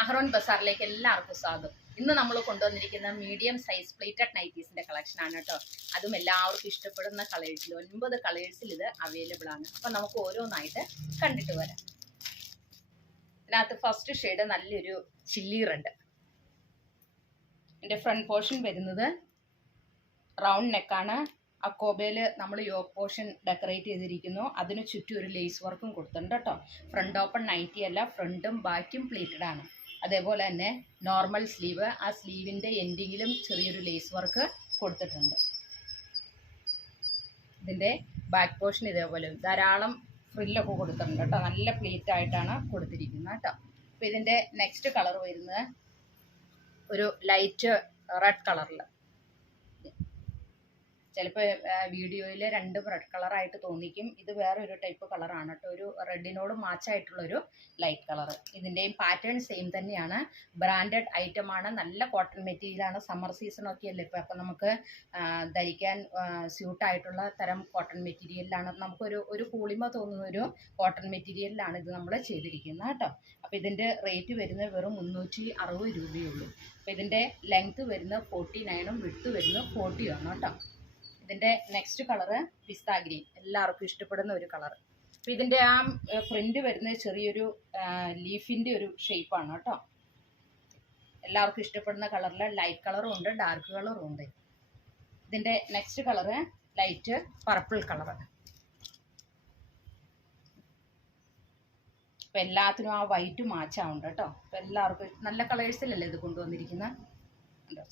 അഹ്റോൺ ബസാറിലേക്ക് എല്ലാവർക്കും സ്വാഗതം. ഇന്ന് നമ്മൾ കൊണ്ടുവന്നിരിക്കുന്ന മീഡിയം സൈസ് പ്ലേറ്റഡ് നൈറ്റീസിന്റെ കളക്ഷൻ ആണ് കേട്ടോ. അതും എല്ലാവർക്കും ഇഷ്ടപ്പെടുന്ന കളേഴ്സിൽ 9 കളേഴ്സിൽ ഇത് അവൈലബിൾ ആണ്. അപ്പം നമുക്ക് ഓരോന്നായിട്ട് കണ്ടിട്ട് വരാം. ഇതിനകത്ത് ഫസ്റ്റ് ഷെയ്ഡ് നല്ലൊരു ചില്ലി റെഡ്. ഇതിന്റെ ഫ്രണ്ട് പോർഷൻ വരുന്നത് റൗണ്ട് നെക്കാണ്. അക്കോബയിൽ നമ്മൾ യോക്ക് പോർഷൻ ഡെക്കറേറ്റ് ചെയ്തിരിക്കുന്നു. അതിന് ചുറ്റും ഒരു ലേസ് വർക്കും കൊടുത്തിട്ടുണ്ട് കേട്ടോ. ഫ്രണ്ട് ഓപ്പൺ നൈറ്റി അല്ല, ഫ്രണ്ടും ബാക്കും പ്ലേറ്റഡ് ആണ്. അതേപോലെ തന്നെ നോർമൽ സ്ലീവ്, ആ സ്ലീവിൻ്റെ എൻഡിങ്ങിലും ചെറിയൊരു ലേസ് വർക്ക് കൊടുത്തിട്ടുണ്ട്. ഇതിൻ്റെ ബാക്ക് പോർഷൻ ഇതേപോലെ ധാരാളം ഫ്രില്ലൊക്കെ കൊടുത്തിട്ടുണ്ട് കേട്ടോ. നല്ല പ്ലേറ്റ് ആയിട്ടാണ് കൊടുത്തിരിക്കുന്നത് കേട്ടോ. അപ്പോൾ ഇതിൻ്റെ നെക്സ്റ്റ് കളർ വരുന്നത് ഒരു ലൈറ്റ് റെഡ് കളറിൽ. ചിലപ്പോൾ വീഡിയോയിൽ രണ്ടും റെഡ് കളറായിട്ട് തോന്നിക്കും. ഇത് വേറെ ഒരു ടൈപ്പ് കളറാണ് കേട്ടോ. ഒരു റെഡിനോട് മാച്ചായിട്ടുള്ളൊരു ലൈറ്റ് കളർ. ഇതിൻ്റെയും പാറ്റേൺ സെയിം തന്നെയാണ്. ബ്രാൻഡഡ് ഐറ്റമാണ്. നല്ല കോട്ടൺ മെറ്റീരിയലാണ്. സമ്മർ സീസണൊക്കെ അല്ലേ ഇപ്പോൾ. അപ്പം നമുക്ക് ധരിക്കാൻ സ്യൂട്ടായിട്ടുള്ള തരം കോട്ടൺ മെറ്റീരിയലിലാണ്. നമുക്കൊരു കൂളിമ തോന്നുന്ന ഒരു കോട്ടൺ മെറ്റീരിയലിലാണ് ഇത് നമ്മൾ ചെയ്തിരിക്കുന്നത് കേട്ടോ. അപ്പോൾ ഇതിൻ്റെ റേറ്റ് വരുന്നത് വെറും 360 രൂപയുള്ളൂ. അപ്പോൾ ഇതിൻ്റെ ലെങ്ത്ത് വരുന്നത് 49ഉം വിഡ്ത്ത് വരുന്നത് 40 ആണ് കേട്ടോ. ഇതിൻ്റെ നെക്സ്റ്റ് കളറ് പിസ്ത ഗ്രീൻ, എല്ലാവർക്കും ഇഷ്ടപ്പെടുന്ന ഒരു കളർ. അപ്പോൾ ഇതിൻ്റെ ആ പ്രിൻ്റ് വരുന്നത് ചെറിയൊരു ലീഫിൻ്റെ ഒരു ഷേപ്പാണ് കേട്ടോ. എല്ലാവർക്കും ഇഷ്ടപ്പെടുന്ന കളറിൽ ലൈറ്റ് കളറും ഉണ്ട്, ഡാർക്ക് കളറും ഉണ്ട്. ഇതിൻ്റെ next colour light purple colour. അപ്പോൾ എല്ലാത്തിനും ആ വൈറ്റ് മാച്ചാവുണ്ട് കേട്ടോ. അപ്പോൾ എല്ലാവർക്കും നല്ല കളേഴ്സിലല്ലേ ഇത് കൊണ്ടുവന്നിരിക്കുന്നത്.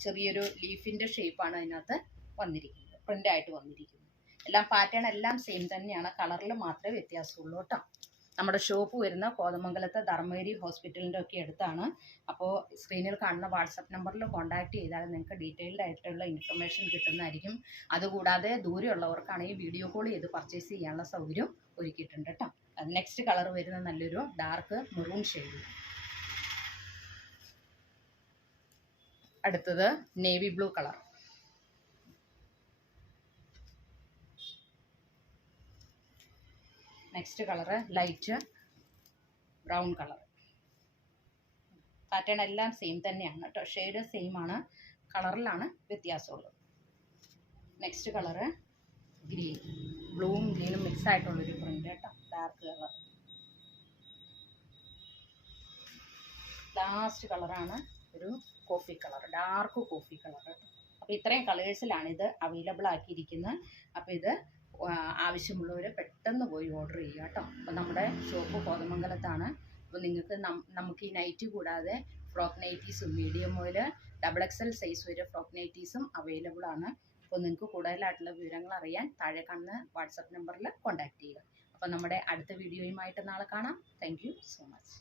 ചെറിയൊരു ലീഫിൻ്റെ ഷേപ്പാണ് അതിനകത്ത് വന്നിരിക്കുന്നത്, പ്രിൻ്റായിട്ട് വന്നിരിക്കുന്നത്. എല്ലാം പാറ്റേൺ എല്ലാം സെയിം തന്നെയാണ്, കളറിൽ മാത്രമേ വ്യത്യാസമുള്ളൂ കേട്ടോ. നമ്മുടെ ഷോപ്പ് വരുന്ന കോതമംഗലത്തെ ധർമ്മേരി ഹോസ്പിറ്റലിൻ്റെ ഒക്കെ അടുത്താണ്. അപ്പോൾ സ്ക്രീനിൽ കാണുന്ന വാട്സപ്പ് നമ്പറിൽ കോൺടാക്ട് ചെയ്താൽ നിങ്ങൾക്ക് ഡീറ്റെയിൽഡ് ആയിട്ടുള്ള ഇൻഫർമേഷൻ കിട്ടുന്നതായിരിക്കും. അതുകൂടാതെ ദൂരെയുള്ളവർക്കാണെങ്കിൽ വീഡിയോ കോൾ ചെയ്ത് പർച്ചേസ് ചെയ്യാനുള്ള സൗകര്യം ഒരുക്കിയിട്ടുണ്ട് കേട്ടോ. നെക്സ്റ്റ് കളർ വരുന്ന നല്ലൊരു ഡാർക്ക് മെറൂൺ ഷെയ്ഡ്. അടുത്തത് navy blue colour. Next colour light brown colour. Pattern എല്ലാം സെയിം തന്നെയാണ് കേട്ടോ. ഷെയ്ഡ് സെയിം ആണ്, കളറിലാണ് വ്യത്യാസമുള്ളത്. നെക്സ്റ്റ് കളറ് ഗ്രീൻ, ബ്ലൂവും ഗ്രീനും മിക്സ് ആയിട്ടുള്ളൊരു പ്രിൻ്റ് കേട്ടോ. Dark colour. ലാസ്റ്റ് കളറാണ് ഒരു coffee colour, dark coffee colour കേട്ടോ. അപ്പോൾ ഇത്രയും കളേഴ്സിലാണ് ഇത് അവൈലബിൾ ആക്കിയിരിക്കുന്നത്. അപ്പോൾ ഇത് ആവശ്യമുള്ളവർ പെട്ടെന്ന് പോയി ഓർഡർ ചെയ്യുക കേട്ടോ. അപ്പോൾ നമ്മുടെ ഷോപ്പ് കോതമംഗലത്താണ്. അപ്പോൾ നിങ്ങൾക്ക് നമുക്ക് ഈ നൈറ്റി കൂടാതെ ഫ്രോക്ക് നൈറ്റീസും മീഡിയം മുതൽ XXL സൈസ് വരെ ഫ്രോക്ക് നൈറ്റീസും അവൈലബിൾ ആണ്. അപ്പോൾ നിങ്ങൾക്ക് കൂടുതലായിട്ടുള്ള വിവരങ്ങൾ അറിയാൻ താഴെ കാണുന്ന വാട്സപ്പ് നമ്പറിൽ കോൺടാക്ട് ചെയ്യുക. അപ്പോൾ നമ്മുടെ അടുത്ത വീഡിയോയുമായിട്ട് നാളെ കാണാം. Thank you so much.